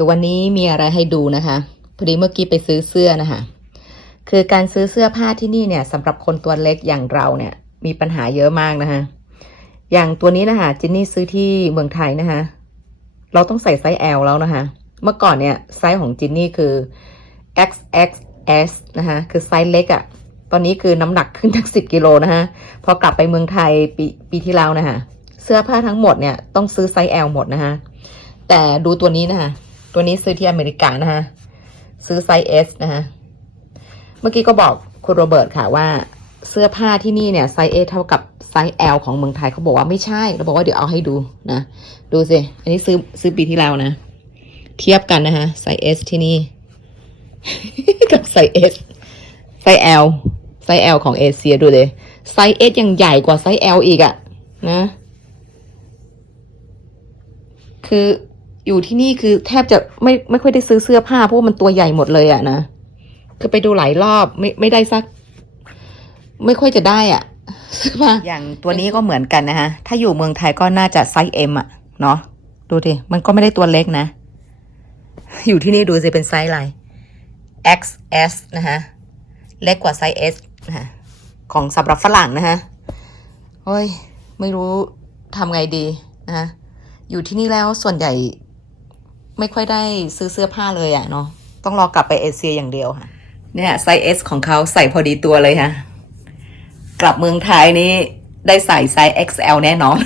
ดี๋ยววันนี้มีอะไรให้ดูนะคะพอดีเมื่อกี้ไปซื้อเสื้อนะคะคือการซื้อเสื้อผ้าที่นี่เนี่ยสำหรับคนตัวเล็กอย่างเราเนี่ยมีปัญหาเยอะมากนะคะอย่างตัวนี้นะคะจินนี่ซื้อที่เมืองไทยนะคะเราต้องใส่ไซส์ L แล้วนะคะเมื่อก่อนเนี่ยไซส์ของจินนี่คือ XXS นะคะคือไซส์เล็กอะ่ะตอนนี้คือน้ำหนักขึ้นทั้งสิบกิโลนะคะพอกลับไปเมืองไทยปีปีที่แล้วนะคะเสื้อผ้าทั้งหมดเนี่ยต้องซื้อไซส์ L หมดนะคะแต่ดูตัวนี้นะคะ ตัวนี้ซื้อที่อเมริกานะคะซื้อไซส์ S นะคะเมื่อกี้ก็บอกคุณโรเบิร์ตค่ะว่าเสื้อผ้าที่นี่เนี่ยไซส์ S เท่ากับไซส์ L ของเมืองไทยเขาบอกว่าไม่ใช่เราบอกว่าเดี๋ยวเอาให้ดูนะ ดูสิ อันนี้ซื้อซื้อปีที่แล้วนะ เทียบกันนะคะไซส์ S ที่นี่ กับไซส์ S ไซส์ L ไซส์ L ของเอเชียดูเลยไซส์ S ยังใหญ่กว่าไซส์ L อีกอะนะ คือ อยู่ที่นี่คือแทบจะไม่ไม่ค่อยได้ซื้อเสื้อผ้าเพราะว่ามันตัวใหญ่หมดเลยอะนะคือไปดูหลายรอบไม่ไม่ได้สัก ไม่ค่อยจะได้อะอผ้าอย่างตัวนี้ก็เหมือนกันนะฮะ ถ้าอยู่เมืองไทยก็น่าจะไซส์ M อะเนาะดูดิ มันก็ไม่ได้ตัวเล็กนะ อยู่ที่นี่ดูสิเป็นไซส์อะไร XS นะฮะ เล็กกว่าไซส์ S นะฮะ ของสำหรับฝรั่งนะฮะโอ้ย ไม่รู้ทำไงดีนะฮะ อยู่ที่นี่แล้วส่วนใหญ่ ไม่ค่อยได้ซื้อเสื้อผ้าเลยอะเนาะต้องรอกลับไปเอเชียอย่างเดียวค่ะ เนี่ยไซส์ S ของเขาใส่พอดีตัวเลยค่ะ กลับเมืองไทยนี่ได้ใส่ไซส์ XL แน่นอน